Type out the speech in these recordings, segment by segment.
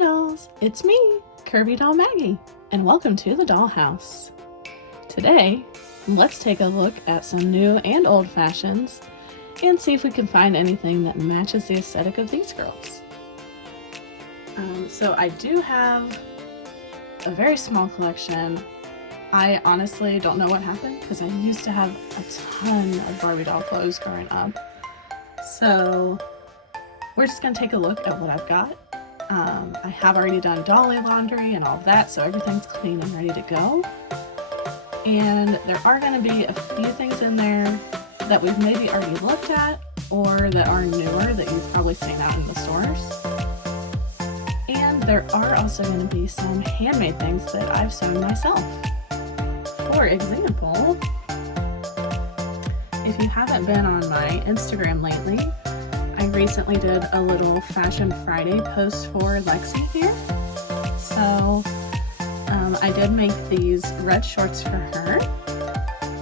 dolls, it's me, Kirby Doll Maggie, and welcome to the Dollhouse. Today, let's take a look at some new and old fashions and see if we can find anything that matches the aesthetic of these girls. So I do have a very small collection. I honestly don't know what happened because I used to have a ton of Barbie doll clothes growing up. So we're just going to take a look at what I've got. I have already done dolly laundry and all of that, so everything's clean and ready to go. And there are going to be a few things in there that we've maybe already looked at or that are newer that you've probably seen out in the stores. And there are also going to be some handmade things that I've sewn myself. For example, if you haven't been on my Instagram lately, I recently did a little Fashion Friday post for Lexi here. So I did make these red shorts for her,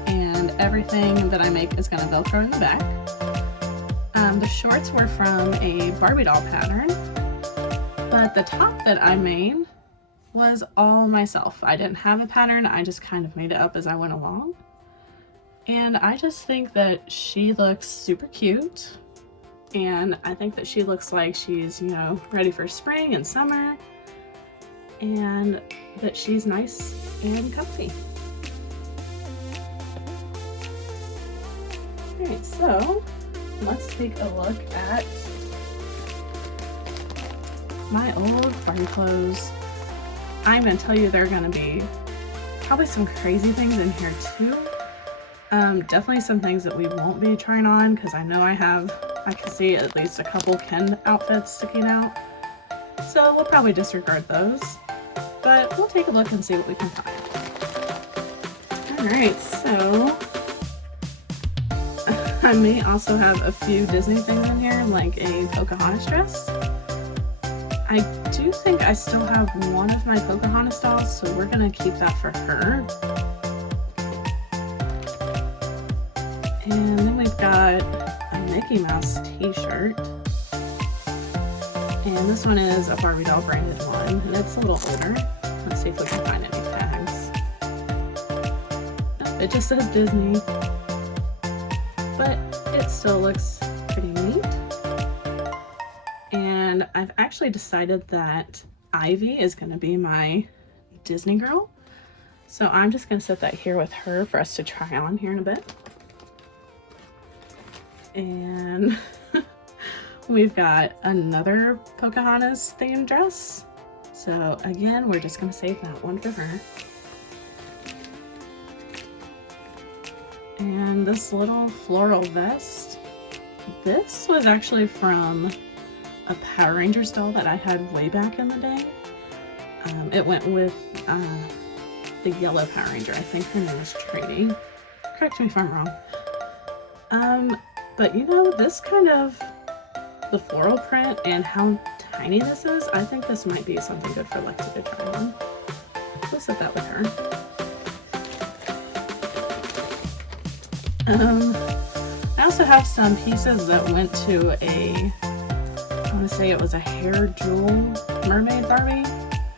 and everything that I make is going to Velcro in the back. The shorts were from a Barbie doll pattern, but the top that I made was all myself. I didn't have a pattern, I just kind of made it up as I went along. And I just think that she looks super cute. And I think that she looks like she's, you know, ready for spring and summer, and that she's nice and comfy. Alright, so let's take a look at my old Barbie clothes. I'm going to tell you there are going to be probably some crazy things in here too. Definitely some things that we won't be trying on because I know I can see at least a couple Ken outfits sticking out. So we'll probably disregard those, but we'll take a look and see what we can find. Alright, so I may also have a few Disney things in here, like a Pocahontas dress. I do think I still have one of my Pocahontas dolls, so we're going to keep that for her. And then we've got a Mickey Mouse t-shirt. And this one is a Barbie doll branded one, and it's a little older. Let's see if we can find any tags. Oh, it just says Disney, but it still looks pretty neat. And I've actually decided that Ivy is going to be my Disney girl. So I'm just going to set that here with her for us to try on here in a bit. And we've got another Pocahontas themed dress. So again, we're just going to save that one for her. And this little floral vest. This was actually from a Power Rangers doll that I had way back in the day. It went with the yellow Power Ranger. I think her name is Trini. Correct me if I'm wrong. But you know, this kind of, the floral print and how tiny this is, I think this might be something good for Lexi to try on. We'll set that with her. I also have some pieces that went to I want to say it was a hair jewel mermaid Barbie.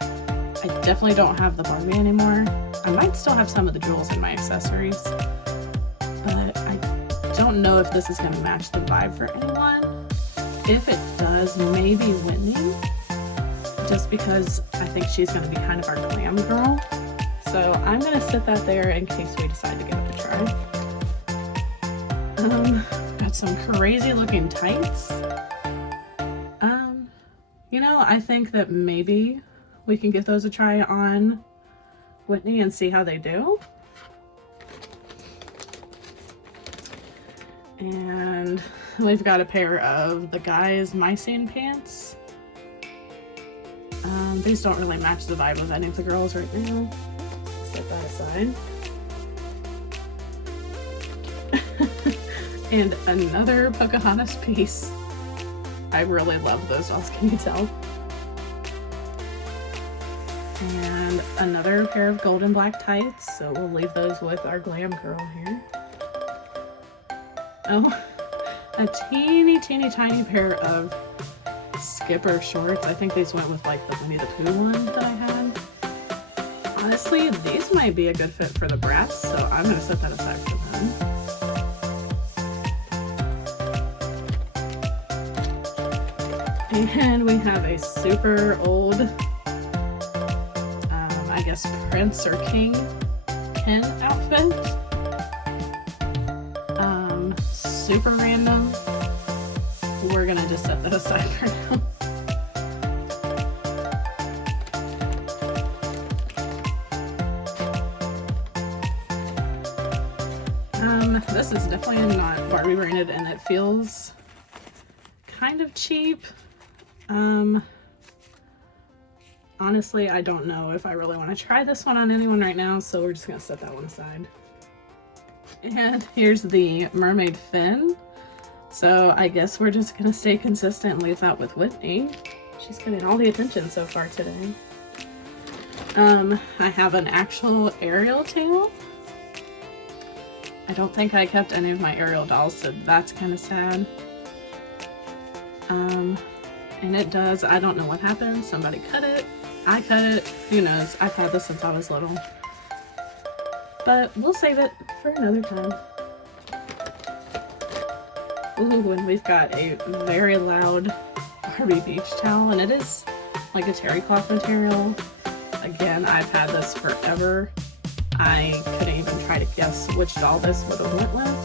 I definitely don't have the Barbie anymore. I might still have some of the jewels in my accessories, but I don't know if this is going to match the vibe for anyone. If it does, maybe Whitney, just because I think she's going to be kind of our glam girl. So I'm going to sit that there in case we decide to give it a try. Got some crazy looking tights. You know, I think that maybe we can give those a try on Whitney and see how they do. And we've got a pair of the guys' Mycene pants. These don't really match the vibe of any of the girls right now. Set that aside. And another Pocahontas piece. I really love those dolls, can you tell? And another pair of gold and black tights, so we'll leave those with our glam girl here. Oh, a teeny tiny pair of skipper shorts. I think these went with like the Winnie the Pooh one that I had. Honestly, these might be a good fit for the brats, so I'm gonna set that aside for them. And we have a super old, I guess prince or king pin outfit. Super random. We're gonna just set that aside for now. This is definitely not Barbie branded, and it feels kind of cheap. Honestly, I don't know if I really want to try this one on anyone right now, so we're just gonna set that one aside. And here's the mermaid fin. So I guess we're just gonna stay consistent and leave that with Whitney. She's getting all the attention so far today. I have an actual Ariel tail. I don't think I kept any of my Ariel dolls, so that's kind of sad. And it does, I don't know what happened. Somebody cut it. I cut it. Who knows? I've had this since I was little. But we'll save it for another time. Ooh, and we've got a very loud Barbie beach towel, and it is like a terry cloth material. Again, I've had this forever. I couldn't even try to guess which doll this would have went with.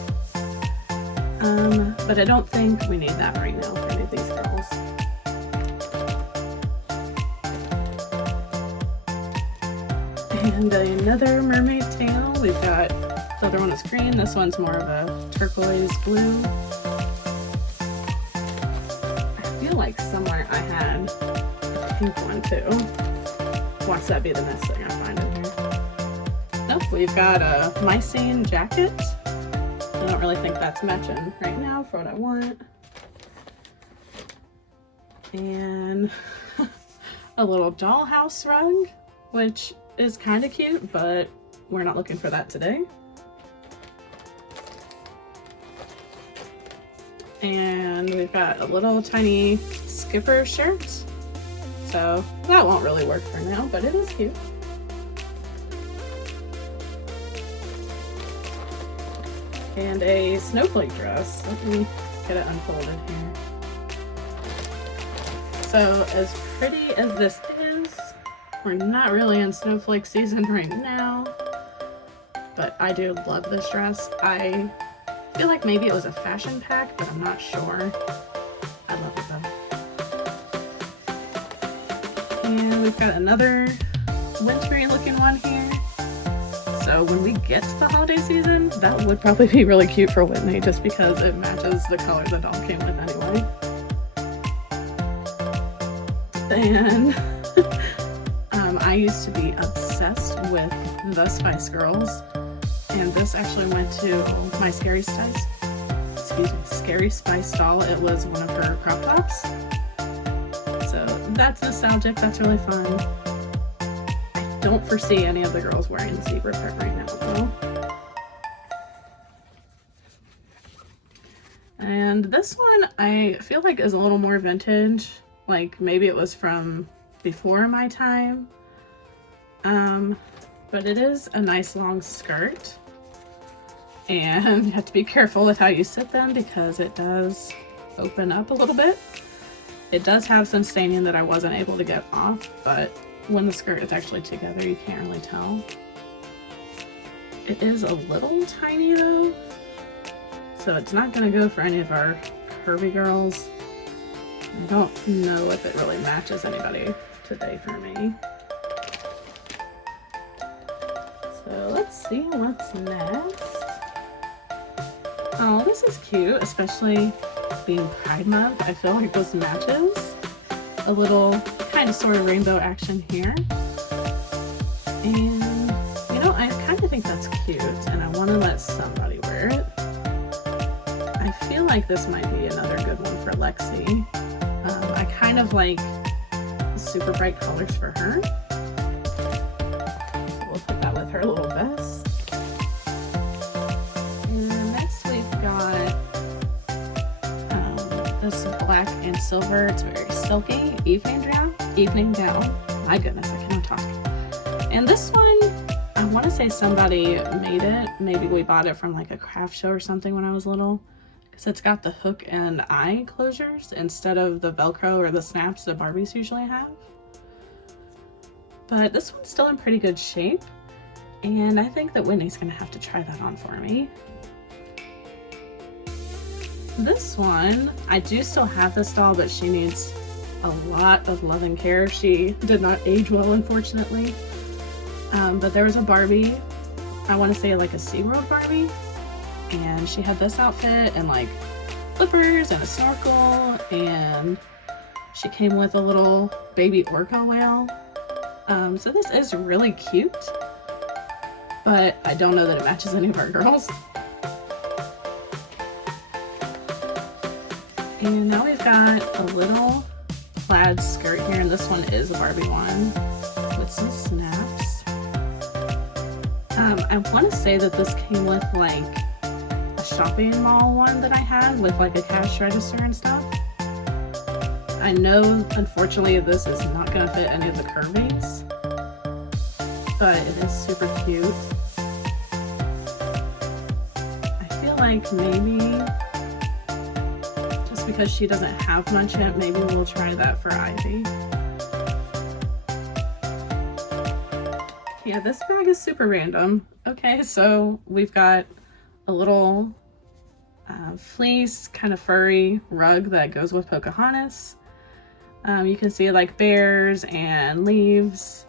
But I don't think we need that right now for any of these girls. And another mermaid tail. We've got, the other one is green, this one's more of a turquoise blue. I feel like somewhere I had a pink one too. Watch that be the next thing I find in here. Nope, we've got a Mycene jacket. I don't really think that's matching right now for what I want. And a little dollhouse rug, which is kind of cute, but we're not looking for that today. And we've got a little tiny skipper shirt. So that won't really work for now, but it is cute. And a snowflake dress. Let me get it unfolded here. So as pretty as this is, we're not really in snowflake season right now, but I do love this dress. I feel like maybe it was a fashion pack, but I'm not sure. I love it though. And we've got another wintry looking one here. So when we get to the holiday season, that would probably be really cute for Whitney just because it matches the color the doll came with anyway. And I used to be obsessed with the Spice Girls, and this actually went to my Scary Spice doll. It was one of her crop tops. So that's nostalgic, that's really fun. I don't foresee any of the girls wearing the zebra print right now though. And this one I feel like is a little more vintage, like maybe it was from before my time. But it is a nice long skirt, and you have to be careful with how you sit them because it does open up a little bit. It does have some staining that I wasn't able to get off, but when the skirt is actually together you can't really tell. It is a little tiny though, so it's not going to go for any of our curvy girls. I don't know if it really matches anybody today for me. So let's see what's next. Oh, this is cute, especially being Pride Month. I feel like this matches. A little kind of sort of rainbow action here. And you know, I kind of think that's cute and I want to let somebody wear it. I feel like this might be another good one for Lexi. I kind of like super bright colors for her. So we'll put that with her little vest. And next we've got this black and jade silver. It's very silky. Evening gown. My goodness, I cannot talk. And this one, I want to say somebody made it. Maybe we bought it from like a craft show or something when I was little. Because it's got the hook and eye closures instead of the Velcro or the snaps that Barbies usually have. But this one's still in pretty good shape. And I think that Whitney's going to have to try that on for me. This one, I do still have this doll, but she needs a lot of love and care. She did not age well, unfortunately. But there was a Barbie, I want to say like a SeaWorld Barbie, and she had this outfit and like flippers and a snorkel, and she came with a little baby orca whale. So this is really cute, but I don't know that it matches any of our girls. And now we've got a little plaid skirt here, and this one is a Barbie one with some snaps. I want to say that this came with like a shopping mall one that I had with like a cash register and stuff. I know, unfortunately, this is not going to fit any of the curvies, but it is super cute. I feel like maybe just because she doesn't have much yet, maybe we'll try that for Ivy. Yeah, this bag is super random. Okay, so we've got a little fleece, kind of furry rug that goes with Pocahontas. You can see like bears and leaves,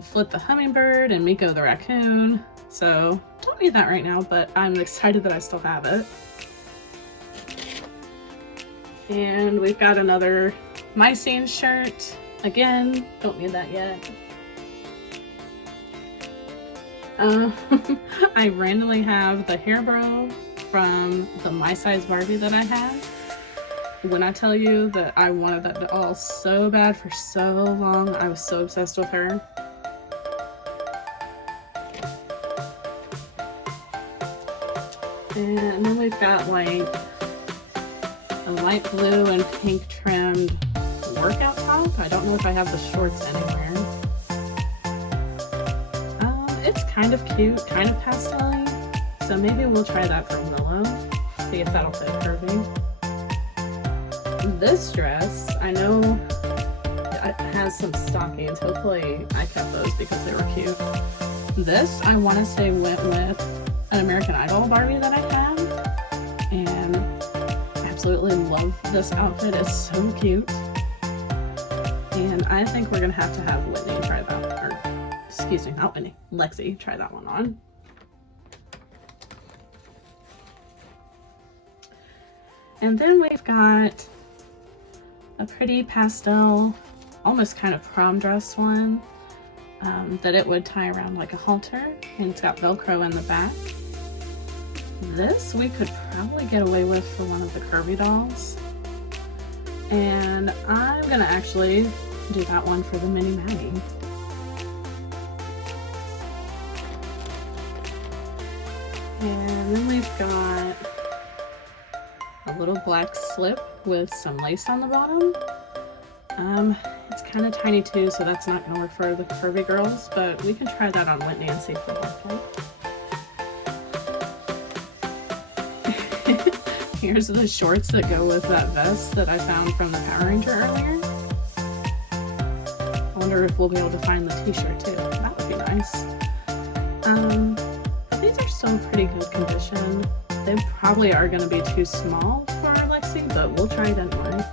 Flip the hummingbird and Miko the raccoon. So don't need that right now, but I'm excited that I still have it. And we've got another My Scene shirt. Again, don't need that yet. I randomly have the hairbrow from the My Size Barbie that I had. When I tell you that I wanted that doll so bad for so long, I was so obsessed with her. And then we've got like a light blue and pink trimmed workout top. I don't know if I have the shorts anywhere. It's kind of cute, kind of pastel-y, so maybe we'll try that for Willow, see if that'll fit curvy. This dress, I know it has some stockings. Hopefully I kept those because they were cute. This, I want to say, went with an American Idol Barbie that I had, and I absolutely love this outfit. It's so cute. And I think we're going to have Whitney try that one. Or, excuse me, not Whitney, Lexi try that one on. And then we've got a pretty pastel, almost kind of prom dress one that it would tie around like a halter, and it's got Velcro in the back. This we could probably get away with for one of the curvy dolls. And I'm gonna actually do that one for the Mini Maddie. And then we've got a little black slip with some lace on the bottom. It's kind of tiny too, so that's not going to work for the curvy girls, but we can try that on Whitney and see if we like it. Here's the shorts that go with that vest that I found from the Power Ranger earlier. I wonder if we'll be able to find the t-shirt too. That would be nice. These are still in pretty good condition. They probably are going to be too small for Lexi, but we'll try it anyway.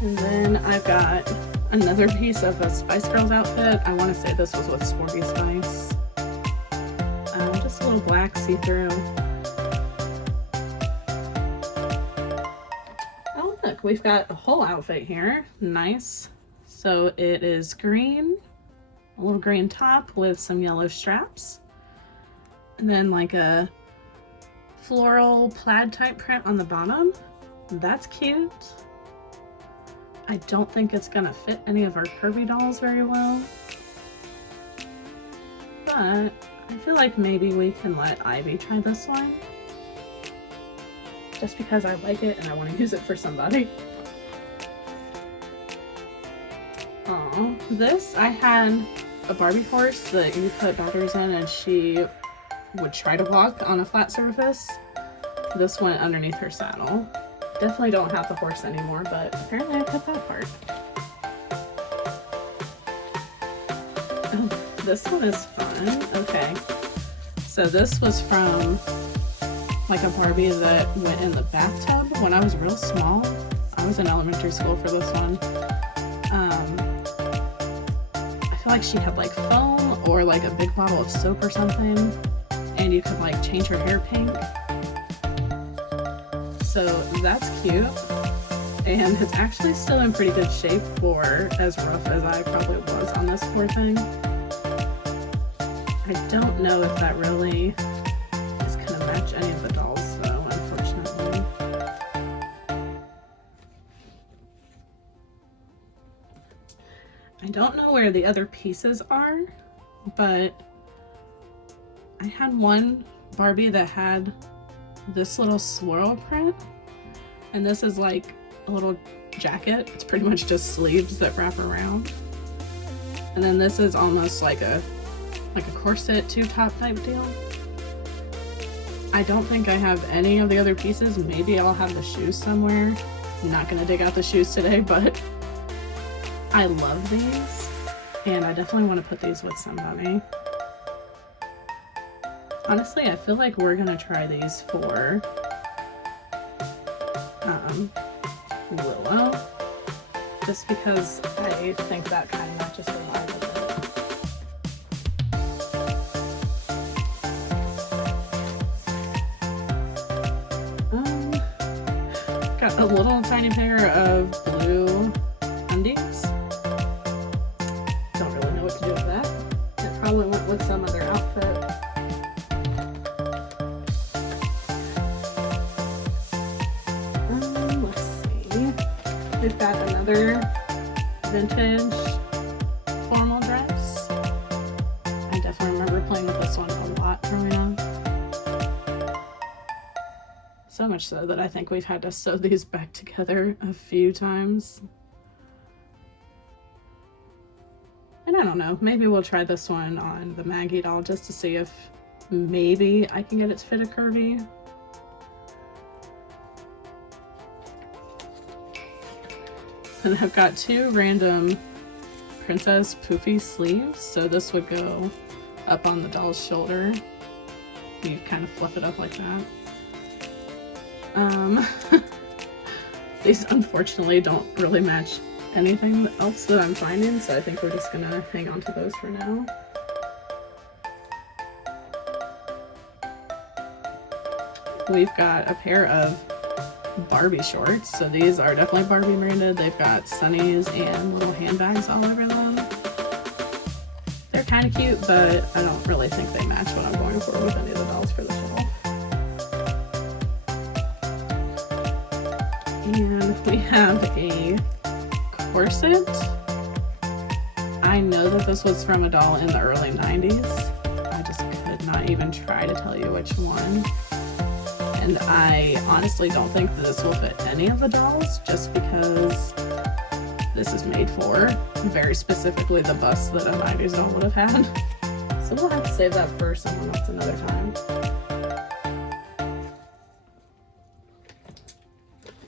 And then I've got another piece of a Spice Girls outfit. I want to say this was with Sporty Spice. Just a little black see-through. Oh look, we've got a whole outfit here. Nice. So it is green. A little green top with some yellow straps, and then like a floral plaid type print on the bottom. That's cute. I don't think it's gonna fit any of our curvy dolls very well, but I feel like maybe we can let Ivy try this one. just because I like it and I want to use it for somebody. Oh, this, I had a Barbie horse that you put batteries in and she would try to walk on a flat surface. This went underneath her saddle. Definitely don't have the horse anymore, but apparently I cut that part. Oh, this one is fun. Okay, so this was from like a Barbie that went in the bathtub when I was real small. I was in elementary school for this one. I feel like she had like foam or like a big bottle of soap or something, and you could like change her hair pink. So that's cute, and it's actually still in pretty good shape for as rough as I probably was on this poor thing. I don't know if that really is gonna match any of the dolls though, unfortunately. I don't know where the other pieces are, but I had one Barbie that had this little swirl print, and this is like a little jacket. It's pretty much just sleeves that wrap around, and then this is almost like a corset two-top type deal. I don't think I have any of the other pieces. Maybe I'll have the shoes somewhere. I'm not gonna dig out the shoes today, but I love these and I definitely want to put these with somebody. Honestly, I feel like we're gonna try these for Willow, just because I think that kind of matches her vibe with it. Got a little tiny pair of blue undies. Don't really know what to do with that. It probably went with some other outfit. We've got another vintage formal dress. I definitely remember playing with this one a lot growing up. So much so that I think we've had to sew these back together a few times. And I don't know, maybe we'll try this one on the Maggie doll just to see if maybe I can get it to fit a curvy. And I've got two random princess poofy sleeves. So this would go up on the doll's shoulder. You kind of fluff it up like that. These unfortunately don't really match anything else that I'm finding, so I think we're just gonna hang on to those for now. We've got a pair of Barbie shorts, so these are definitely Barbie branded. They've got sunnies and little handbags all over them. They're kind of cute, but I don't really think they match what I'm going for with any of the dolls for the shelf. And we have a corset. I know that this was from a doll in the early 90s. I just could not even try to tell you which one. And I honestly don't think that this will fit any of the dolls, just because this is made for very specifically the bust that a 90s doll would have had. So we'll have to save that for someone else another time.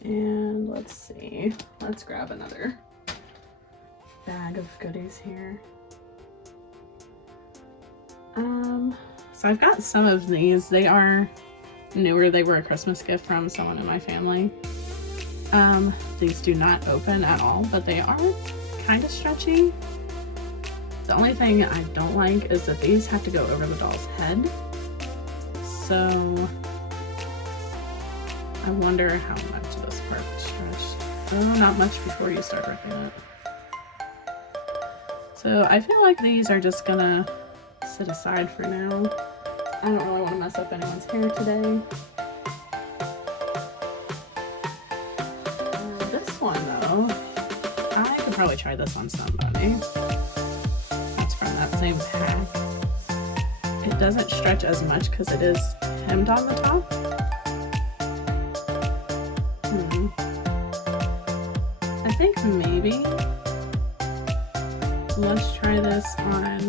And let's see, let's grab another bag of goodies here. So I've got some of these. They are newer. They were a Christmas gift from someone in my family. These do not open at all, but they are kind of stretchy. The only thing I don't like is that these have to go over the doll's head. So I wonder how much this part will stretch. Oh, not much before you start ripping it. So I feel like these are just gonna sit aside for now. I don't really want to mess up anyone's hair today. This one though, I could probably try this on somebody. That's from that same pack. It doesn't stretch as much because it is hemmed on the top. think maybe let's try this on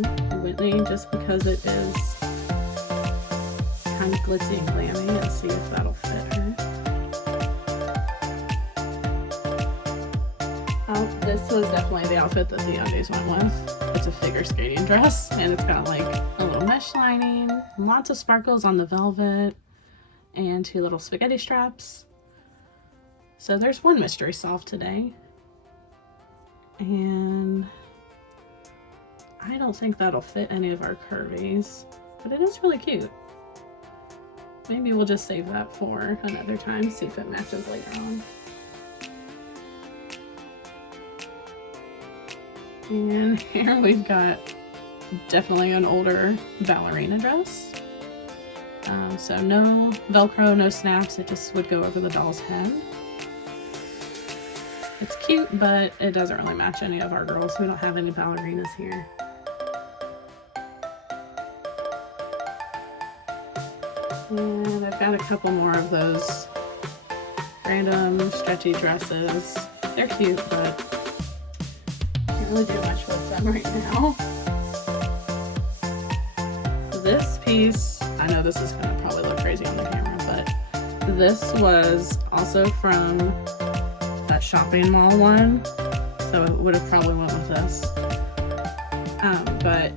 Whitney just because it is kind of glitzy and glammy, and see if that'll fit her. Oh, this was definitely the outfit that the undies went with. It's a figure skating dress, and it's got like a little mesh lining, lots of sparkles on the velvet, and 2 little spaghetti straps. So there's one mystery solved today. And I don't think that'll fit any of our curvies, but it is really cute. Maybe we'll just save that for another time, see if it matches later on. And here we've got definitely an older ballerina dress. So no Velcro, no snaps, it just would go over the doll's head. It's cute, but it doesn't really match any of our girls. We don't have any ballerinas here. And I've got a couple more of those random stretchy dresses. They're cute, but can't really do much with them right now. This piece, I know this is gonna probably look crazy on the camera, but this was also from that shopping mall one, so it would have probably went with this. But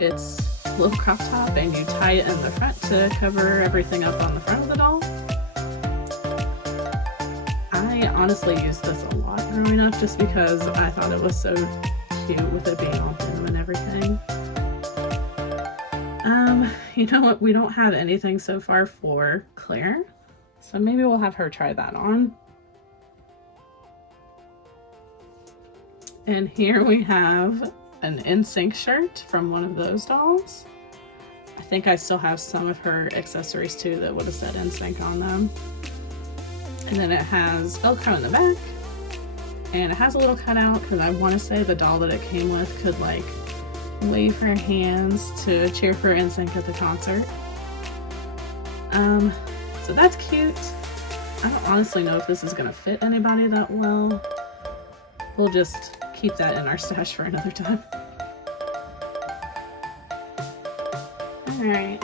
it's a little crop top, and you tie it in the front to cover everything up on the front of the doll. I honestly used this a lot growing up just because I thought it was so cute with it being all blue and everything. You know what? We don't have anything so far for Claire, so maybe we'll have her try that on. And here we have an NSYNC shirt from one of those dolls. I think I still have some of her accessories too that would have said NSYNC on them. And then it has Velcro in the back, and it has a little cutout because I want to say the doll that it came with could like wave her hands to cheer for NSYNC at the concert. So that's cute. I don't honestly know if this is gonna fit anybody that well. We'll just keep that in our stash for another time. Alright,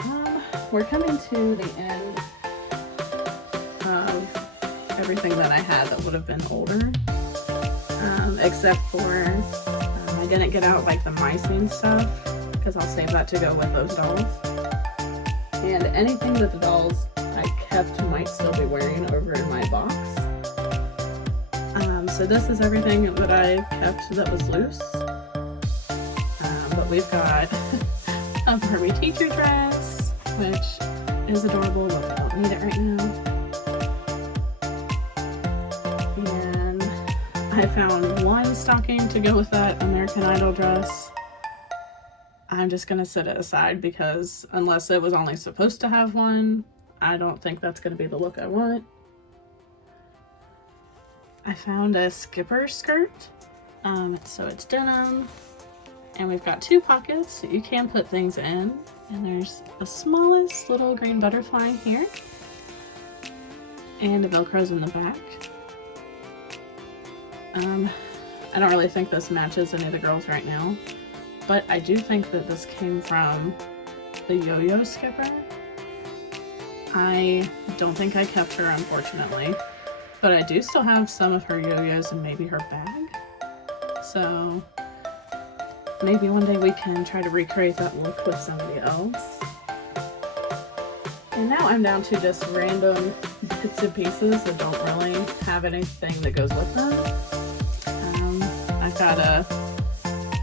we're coming to the end of everything that I had that would have been older. Except for I didn't get out like the mycene stuff because I'll save that to go with those dolls. And anything that the dolls I kept might still be wearing over in my box. So this is everything that I kept that was loose. But we've got a Barbie teacher dress, which is adorable, but we don't need it right now. And I found one stocking to go with that American Idol dress. I'm just gonna set it aside because unless it was only supposed to have one, I don't think that's gonna be the look I want. I found a skipper skirt, so it's denim, and we've got 2 pockets that you can put things in, and there's the smallest little green butterfly here, and the Velcro's in the back. I don't really think this matches any of the girls right now, but I do think that this came from the yo-yo skipper. I don't think I kept her, unfortunately. But I do still have some of her yo-yos and maybe her bag. So maybe one day we can try to recreate that look with somebody else. And now I'm down to just random bits and pieces that don't really have anything that goes with them. I've got a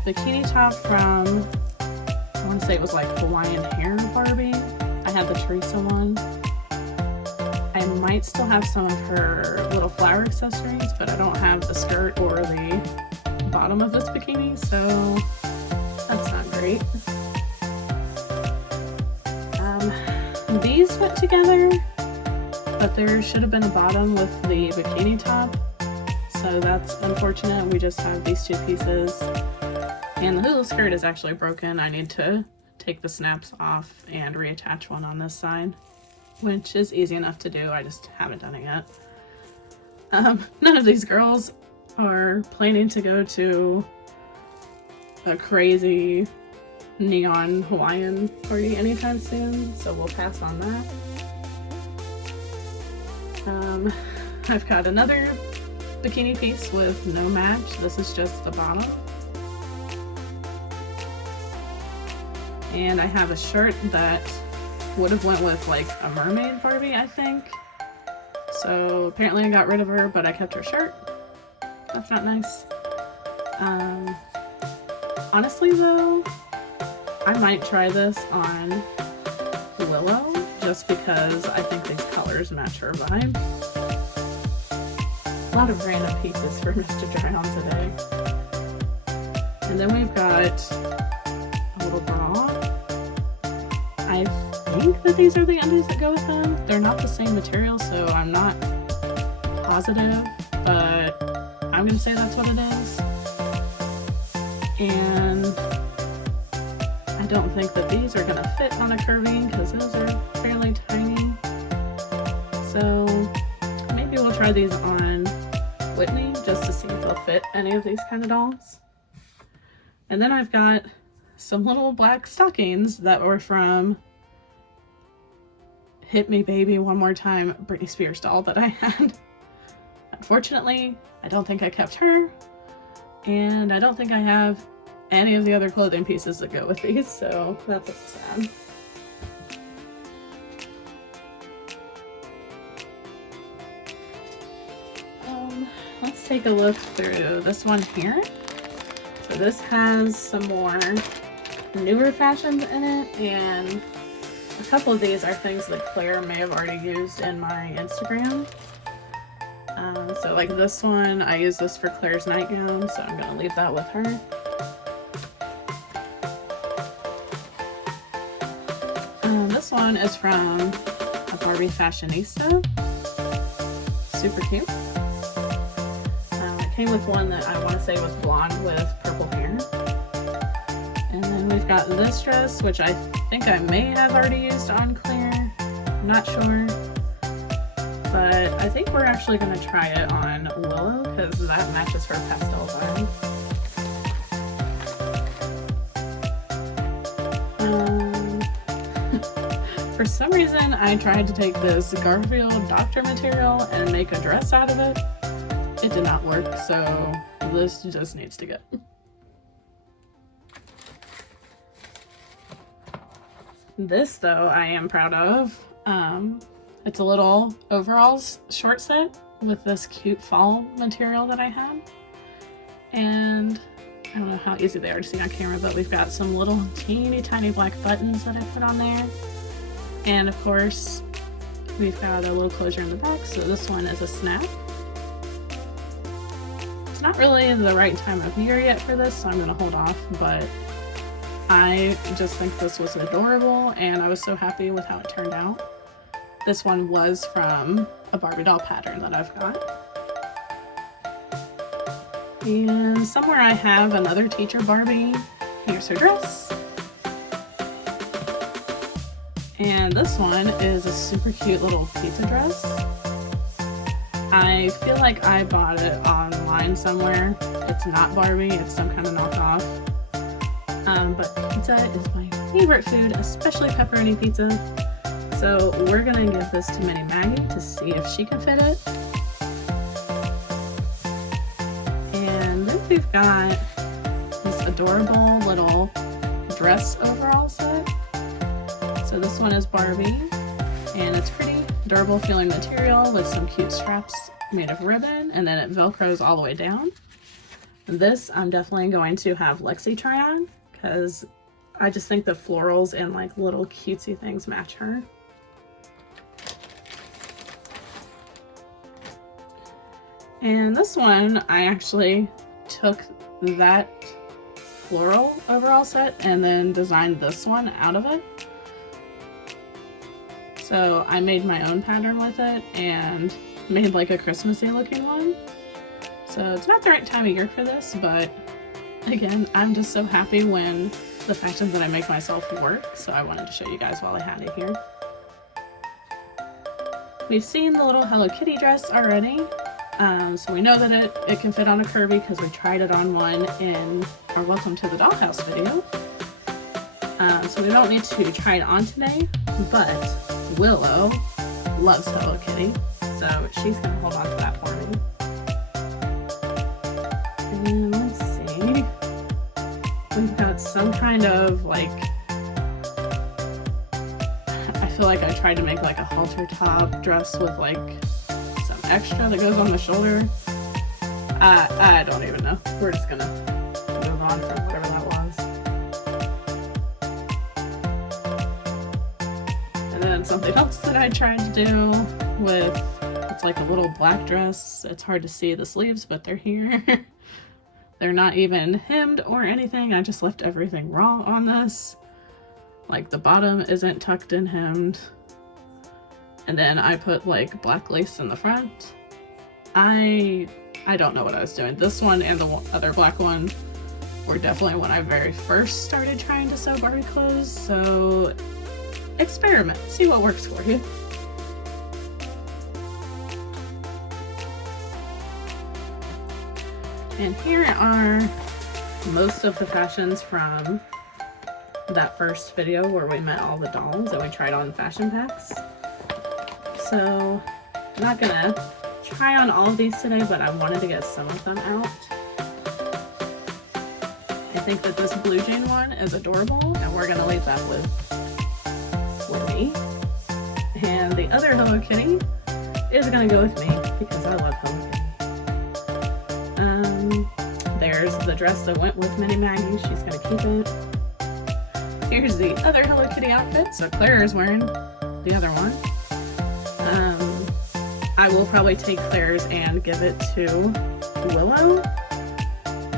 bikini top from, I want to say it was like Hawaiian Hair Barbie. I had the Teresa one. I might still have some of her little flower accessories, but I don't have the skirt or the bottom of this bikini, so that's not great. These went together, but there should have been a bottom with the bikini top, so that's unfortunate. We just have these 2 pieces, and the hula skirt is actually broken. I need to take the snaps off and reattach one on this side, which is easy enough to do. I just haven't done it yet. None of these girls are planning to go to a crazy neon Hawaiian party anytime soon, so we'll pass on that. I've got another bikini piece with no match. This is just the bottom. And I have a shirt that would have went with like a mermaid Barbie, I think. So apparently I got rid of her, but I kept her shirt. That's not nice. Honestly though, I might try this on Willow just because I think these colors match her vibe. A lot of random pieces for Mr. Try On today. And then we've got a little bra. I think that these are the undies that go with them. They're not the same material, so I'm not positive, but I'm gonna say that's what it is. And I don't think that these are gonna fit on a curving because those are fairly tiny. So maybe we'll try these on Whitney just to see if they'll fit any of these kind of dolls. And then I've got some little black stockings that were from Hit Me Baby One More Time Britney Spears doll that I had. Unfortunately, I don't think I kept her, and I don't think I have any of the other clothing pieces that go with these, so that's sad. Let's take a look through this one here. So this has some more newer fashions in it, and a couple of these are things that Claire may have already used in my Instagram. So like this one, I use this for Claire's nightgown, so I'm gonna leave that with her. This one is from a Barbie fashionista. Super cute. It came with one that I want to say was blonde with purple hair. And then we've got this dress, which I think I may have already used on Claire. I'm not sure. But I think we're actually going to try it on Willow because that matches her pastel vibe. For some reason, I tried to take this Garfield doctor material and make a dress out of it. It did not work, so this just needs to go. This, though, I am proud of. It's a little overalls short set with this cute fall material that I had. And I don't know how easy they are to see on camera, but we've got some little teeny tiny black buttons that I put on there. And of course, we've got a little closure in the back, so this one is a snap. It's not really the right time of year yet for this, so I'm gonna hold off, but I just think this was adorable, and I was so happy with how it turned out. This one was from a Barbie doll pattern that I've got. And somewhere I have another teacher Barbie. Here's her dress. And this one is a super cute little pizza dress. I feel like I bought it online somewhere. It's not Barbie, it's some kind of knockoff. But pizza is my favorite food, especially pepperoni pizza. So we're gonna give this to Mini Maggie to see if she can fit it. And then we've got this adorable little dress overall set. So this one is Barbie, and it's pretty durable feeling material with some cute straps made of ribbon, and then it velcros all the way down. This I'm definitely going to have Lexi try on because I just think the florals and like little cutesy things match her. And this one, I actually took that floral overall set and then designed this one out of it. So I made my own pattern with it and made like a Christmassy looking one. So it's not the right time of year for this, but again, I'm just so happy when the fashions that I make myself work. So I wanted to show you guys while I had it here. We've seen the little Hello Kitty dress already. So we know that it can fit on a Kirby because we tried it on one in our Welcome to the Dollhouse video. So we don't need to try it on today, but Willow loves Hello Kitty, so she's going to hold on to that for me. And let's see, we've got some kind of like, I feel like I tried to make like a halter top dress with like some extra that goes on the shoulder. I don't even know. We're just gonna move on from whatever that was. And then something else that I tried to do with, it's like a little black dress. It's hard to see the sleeves, but they're here. They're not even hemmed or anything. I just left everything raw on this. Like the bottom isn't tucked and hemmed. And then I put like black lace in the front. I don't know what I was doing. This one and the other black one were definitely when I very first started trying to sew Barbie clothes. So experiment, see what works for you. And here are most of the fashions from that first video where we met all the dolls and we tried on fashion packs. So I'm not gonna try on all of these today, but I wanted to get some of them out. I think that this blue jean one is adorable, and we're gonna leave that with me. And the other Hello Kitty is gonna go with me because I love Hello Kitty. There's the dress that went with Mini Maggie. She's gonna keep it. Here's the other Hello Kitty outfit. So Claire is wearing the other one. I will probably take Claire's and give it to Willow,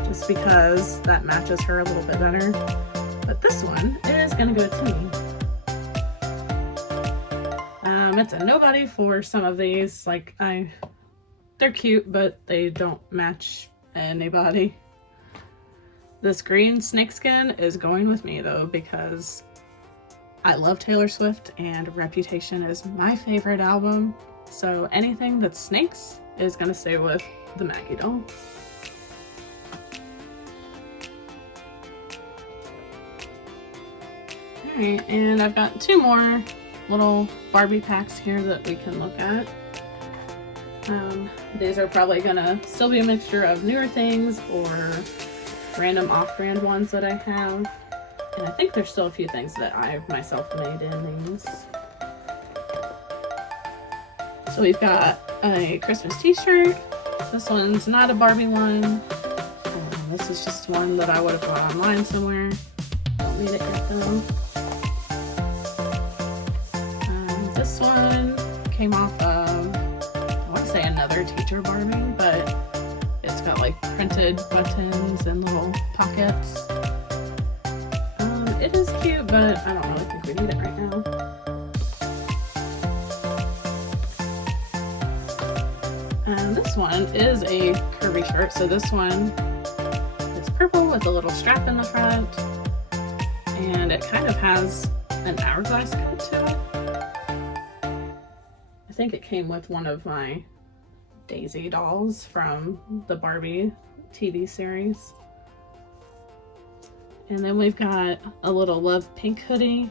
just because that matches her a little bit better. But this one is gonna go to me. It's a nobody for some of these. Like they're cute, but they don't match anybody. This green snakeskin is going with me though, because I love Taylor Swift and Reputation is my favorite album. So anything that's snakes is gonna stay with the Maggie doll. Alright, and I've got two more little Barbie packs here that we can look at. These are probably gonna still be a mixture of newer things or random off-brand ones that I have. And I think there's still a few things that I've myself made in these. So we've got a Christmas t-shirt. This one's not a Barbie one. This is just one that I would have bought online somewhere. Don't need it yet though. This one came off of, I want to say another teacher Barbie, but it's got like printed buttons and little pockets. It is cute, but I don't really think we need it right now. This one is a curvy shirt, so this one is purple with a little strap in the front, and it kind of has an hourglass cut to it. I think it came with one of my Daisy dolls from the Barbie TV series. And then we've got a little Love Pink hoodie.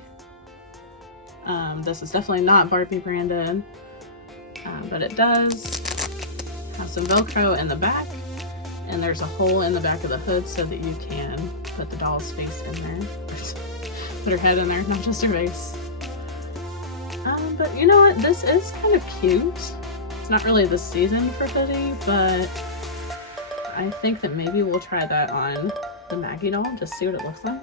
This is definitely not Barbie branded, but it does have some Velcro in the back, and there's a hole in the back of the hood so that you can put the doll's face in there. Put her head in there, not just her face. But you know what? This is kind of cute. It's not really the season for hoodie, but I think that maybe we'll try that on the Maggie doll, just see what it looks like.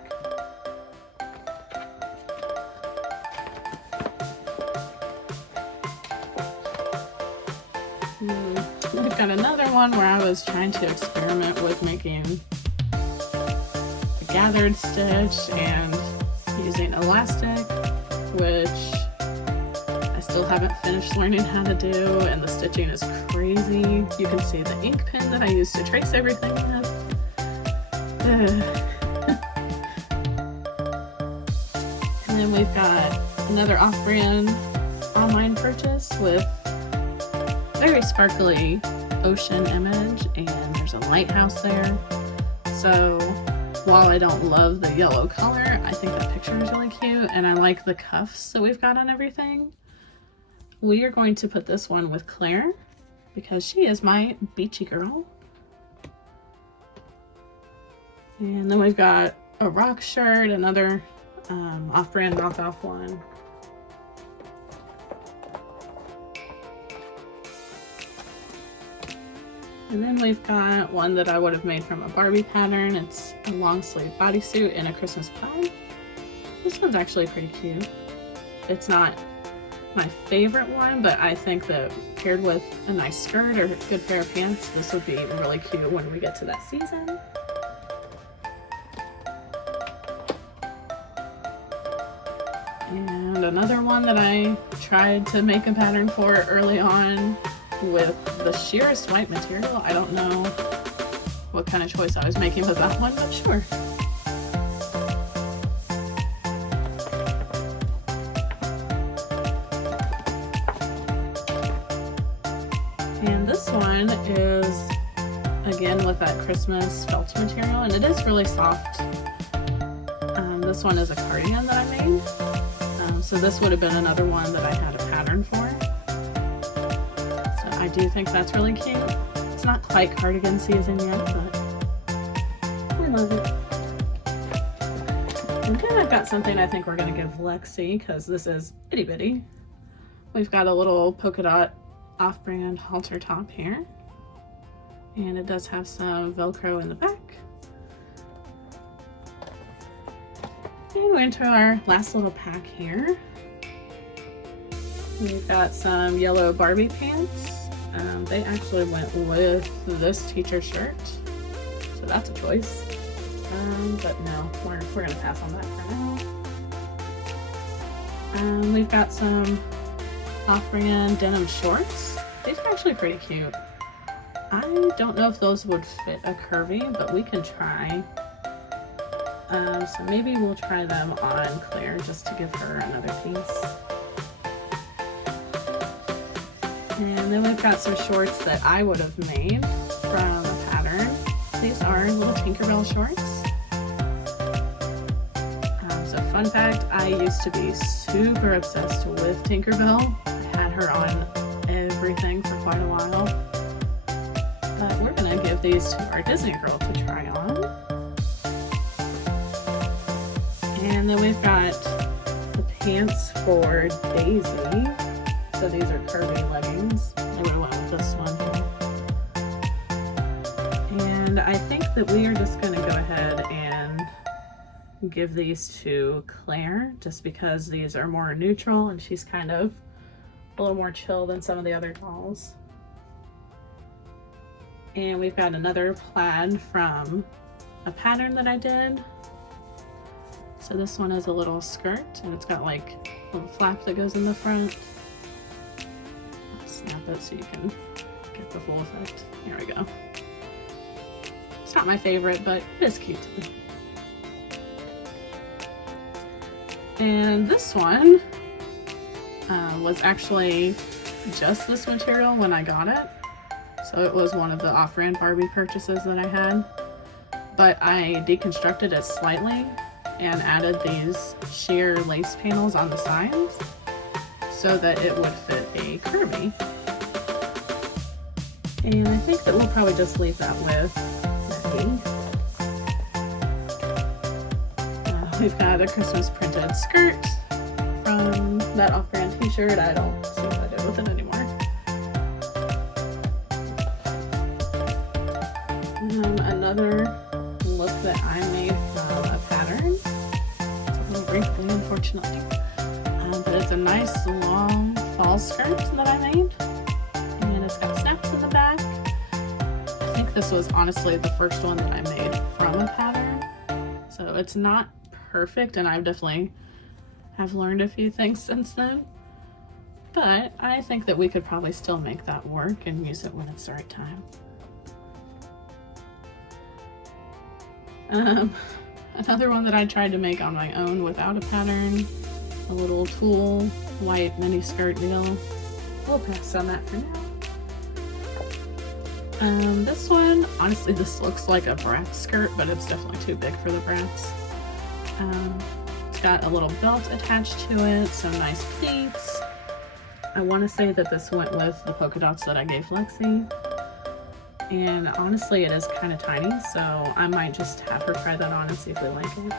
We've got another one where I was trying to experiment with making a gathered stitch and using elastic, which I still haven't finished learning how to do, and the stitching is crazy. You can see the ink pen that I used to trace everything with. And then we've got another off-brand online purchase with very sparkly ocean image, and there's a lighthouse there. So while I don't love the yellow color, I think the picture is really cute, and I like the cuffs that we've got on everything. We are going to put this one with Claire because she is my beachy girl. And then we've got a rock shirt, another off-brand knockoff one. And then we've got one that I would have made from a Barbie pattern. It's a long sleeve bodysuit in a Christmas plaid. This one's actually pretty cute. It's not my favorite one, but I think that paired with a nice skirt or a good pair of pants, this would be really cute when we get to that season. And another one that I tried to make a pattern for early on with the sheerest white material. I don't know what kind of choice I was making with that one, but sure. And this one is again with that Christmas felt material, and it is really soft. This one is a cardigan that I made. So this would have been another one that I had a pattern for. So I do think that's really cute. It's not quite cardigan season yet, but we love it. And then I've got something I think we're going to give Lexi, because this is itty bitty. We've got a little polka dot off-brand halter top here. And it does have some Velcro in the back. And we're into our last little pack here. We've got some yellow Barbie pants. They actually went with this teacher shirt, so that's a choice. But no, we're gonna pass on that for now. We've got some off-brand denim shorts. These are actually pretty cute. I don't know if those would fit a curvy, but we can try. So maybe we'll try them on Claire just to give her another piece. And then we've got some shorts that I would have made from a pattern. These are little Tinkerbell shorts. So fun fact, I used to be super obsessed with Tinkerbell. I had her on everything for quite a while. But we're gonna give these to our Disney girl to try on. And then we've got the pants for Daisy. So these are curvy leggings. I would have went with this one here. And I think that we are just going to go ahead and give these to Claire, just because these are more neutral and she's kind of a little more chill than some of the other dolls. And we've got another plaid from a pattern that I did. So this one is a little skirt, and it's got like a little flap that goes in the front. Let's snap it so you can get the full effect. Here we go. It's not my favorite, but it is cute too. And this one was actually just this material when I got it. So it was one of the off-brand Barbie purchases that I had. But I deconstructed it slightly and added these sheer lace panels on the sides so that it would fit a curvy. And I think that we'll probably just leave that with Becky. We've got a Christmas printed skirt from that off-brand t-shirt. I don't see what I did with it anymore. Another look that I made from a pattern. Wrinkly, unfortunately, but it's a nice long fall skirt that I made, and it's got snaps in the back. I think this was honestly the first one that I made from a pattern, so it's not perfect, and I've definitely have learned a few things since then, but I think that we could probably still make that work and use it when it's the right time. Another one that I tried to make on my own without a pattern, a little tulle white mini skirt deal. We'll pass on that for now. This one, honestly, this looks like a Bratz skirt, but it's definitely too big for the Bratz. It's got a little belt attached to it, some nice pleats. I want to say that this went with the polka dots that I gave Lexi. And honestly, it is kind of tiny, so I might just have her try that on and see if we like it.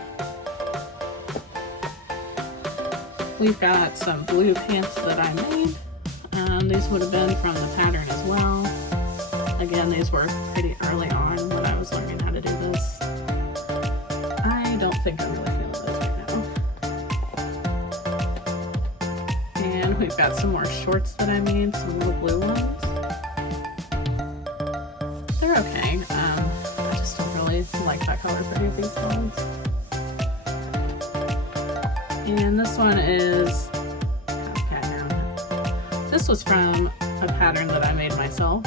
We've got some blue pants that I made. These would have been from the pattern as well. Again, these were pretty early on when I was learning how to do this. I don't think I'm really feeling those right now. And we've got some more shorts that I made, some little blue ones. They're okay. I just don't really like that color for any of these ones. And this one is, this was from a pattern that I made myself.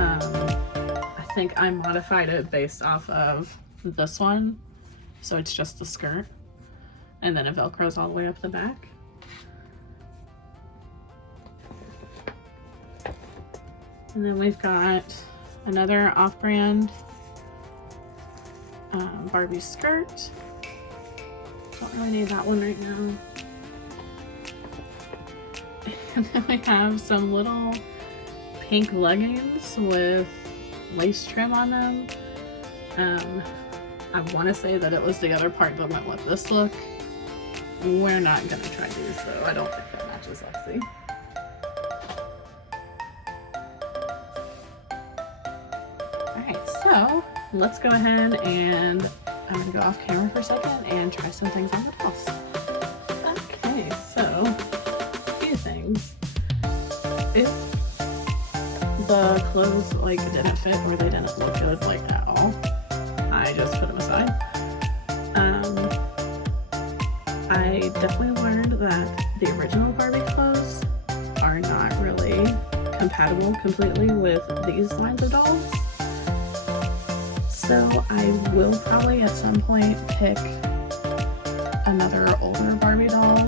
I think I modified it based off of this one. So it's just the skirt. And then it velcros all the way up the back. And then we've got another off-brand Barbie skirt. Don't really need that one right now. And then we have some little pink leggings with lace trim on them. I want to say that it was the other part that went with this look. We're not going to try these though. I don't think that matches Lexi. Alright, so let's go ahead and I'm going to go off camera for a second and try some things on the dolls. Okay, so a few things. If the clothes like didn't fit or they didn't look good like at all, I just put them aside. I definitely learned that the original Barbie clothes are not really compatible completely with these lines of dolls. So I will probably at some point pick another older Barbie doll.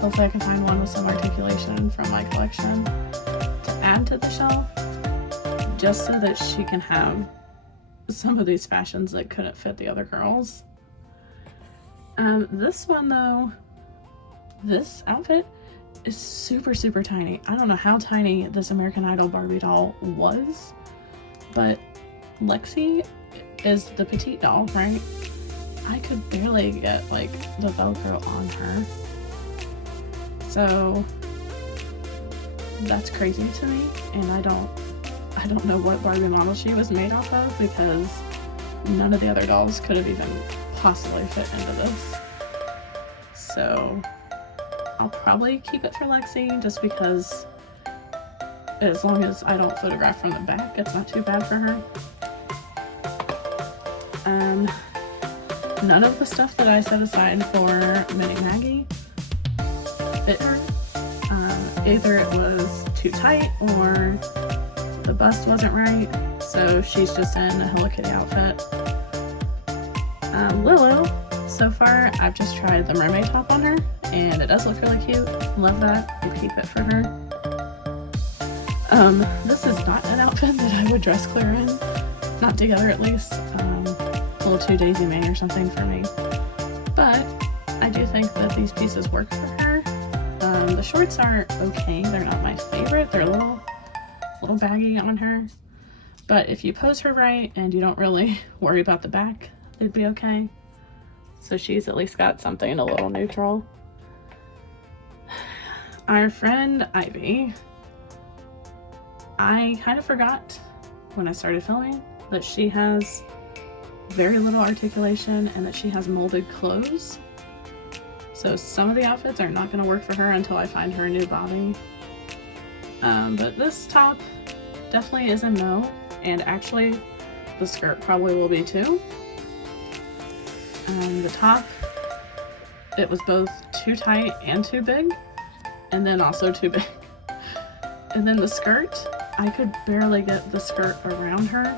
Hopefully I can find one with some articulation from my collection to add to the shelf, just so that she can have some of these fashions that couldn't fit the other girls. This one though, this outfit is super, super tiny. I don't know how tiny this American Idol Barbie doll was, but Lexi is the petite doll, right? I could barely get like the Velcro on her. So that's crazy to me, and I don't know what Barbie model she was made off of, because none of the other dolls could have even possibly fit into this. So I'll probably keep it for Lexi, just because as long as I don't photograph from the back, it's not too bad for her. None of the stuff that I set aside for Mini Maggie fit her. Either it was too tight or the bust wasn't right, so she's just in a Hello Kitty outfit. Willow, so far I've just tried the mermaid top on her, and it does look really cute. Love that. We'll keep it for her. This is not an outfit that I would dress clear in. Not together at least. A little too Daisy May or something for me. But I do think that these pieces work for her. The shorts are okay. They're not my favorite. They're a little baggy on her. But if you pose her right and you don't really worry about the back, they'd be okay. So she's at least got something a little neutral. Our friend Ivy. I kind of forgot when I started filming that she has very little articulation and that she has molded clothes. So some of the outfits are not going to work for her until I find her a new body. But this top definitely is a no, and actually the skirt probably will be too. The top, it was both too tight and too big, and then also too big. And then the skirt, I could barely get the skirt around her,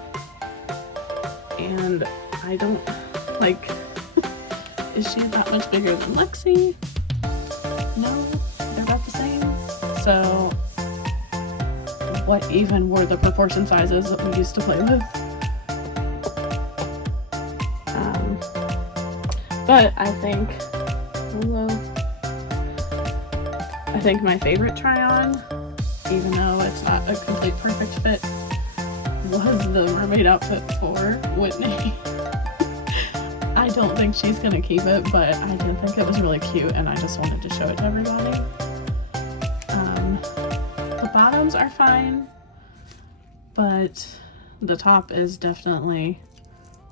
and I don't, like, is she that much bigger than Lexi? No, they're about the same. So what even were the proportion sizes that we used to play with. But I think my favorite try-on, even though it's not a complete perfect fit, was the mermaid outfit for Whitney. I don't think she's gonna keep it, but I did think it was really cute and I just wanted to show it to everybody. The bottoms are fine, but the top is definitely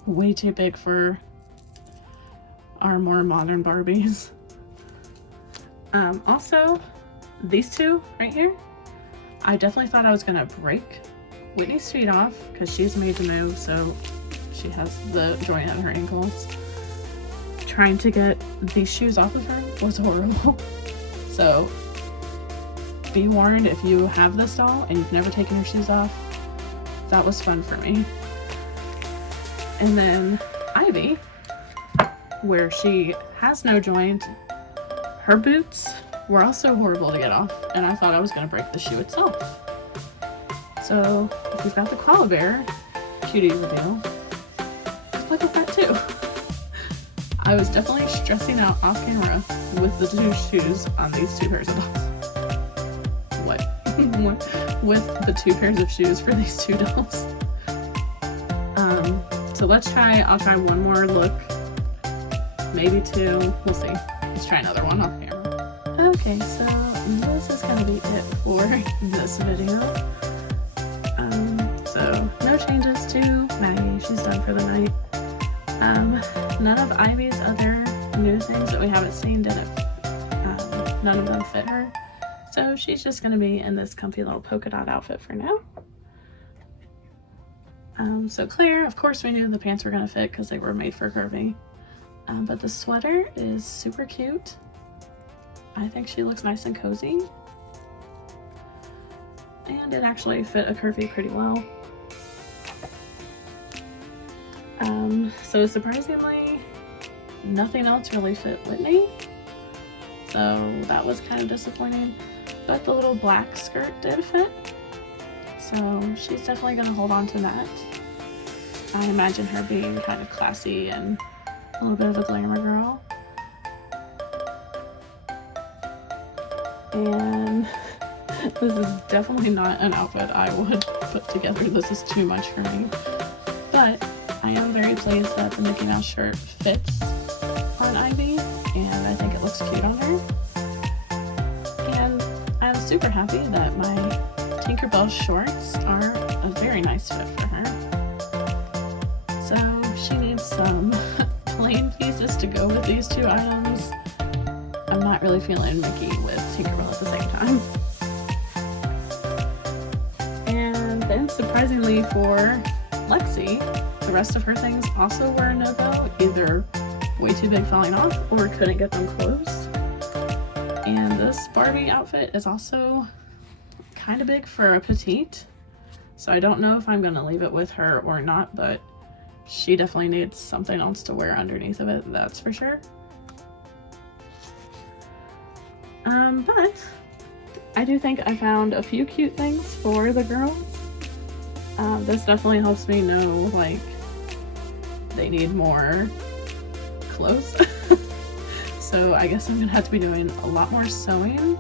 way too big for our more modern Barbies. Also, these two right here, I definitely thought I was gonna break Whitney's feet off because she's made to move, so she has the joint at her ankles. Trying to get these shoes off of her was horrible. So be warned, if you have this doll and you've never taken your shoes off, that was fun for me. And then Ivy, where she has no joint, her boots were also horrible to get off, and I thought I was going to break the shoe itself. So if you've got the koala bear cutie reveal, look at that too. I was definitely stressing out off camera with the two shoes on these two pairs of dolls. With the two pairs of shoes for these two dolls. So I'll try one more look, maybe two, we'll see. Let's try another one off camera. Okay, so this is gonna be it for this video. So no changes to Maggie, she's done for the night. None of Ivy's other new things that we haven't seen none of them fit her. So she's just gonna be in this comfy little polka dot outfit for now. So Claire, of course we knew the pants were gonna fit because they were made for curvy. But the sweater is super cute. I think she looks nice and cozy. And it actually fit a curvy pretty well. So surprisingly, nothing else really fit Whitney. So that was kind of disappointing. But the little black skirt did fit. So she's definitely going to hold on to that. I imagine her being kind of classy and a little bit of a glamour girl. And this is definitely not an outfit I would put together. This is too much for me. But I am very pleased that the Mickey Mouse shirt fits on Ivy, and I think it looks cute on her. And I'm super happy that my Tinkerbell shorts are a very nice fit for her. So she needs some plain pieces to go with these two items. I'm not really feeling Mickey with Tinkerbell at the same time. And then surprisingly for Lexi, the rest of her things also were a no-go, either way too big falling off or couldn't get them closed. And this Barbie outfit is also kind of big for a petite, so I don't know if I'm gonna leave it with her or not, but she definitely needs something else to wear underneath of it, that's for sure. But I do think I found a few cute things for the girls. This definitely helps me know, like, they need more clothes. So I guess I'm gonna have to be doing a lot more sewing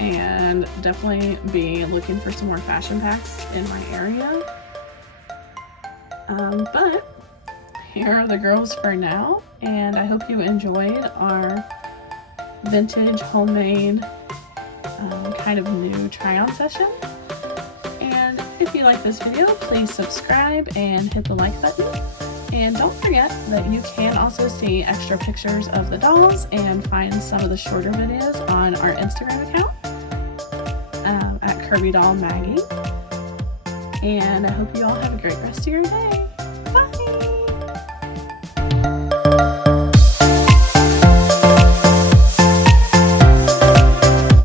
and definitely be looking for some more fashion packs in my area. But here are the girls for now, and I hope you enjoyed our vintage homemade kind of new try-on session. And if you like this video, please subscribe and hit the like button. And don't forget that you can also see extra pictures of the dolls and find some of the shorter videos on our Instagram account at Kirby Doll Maggie. And I hope you all have a great rest of your day. Bye!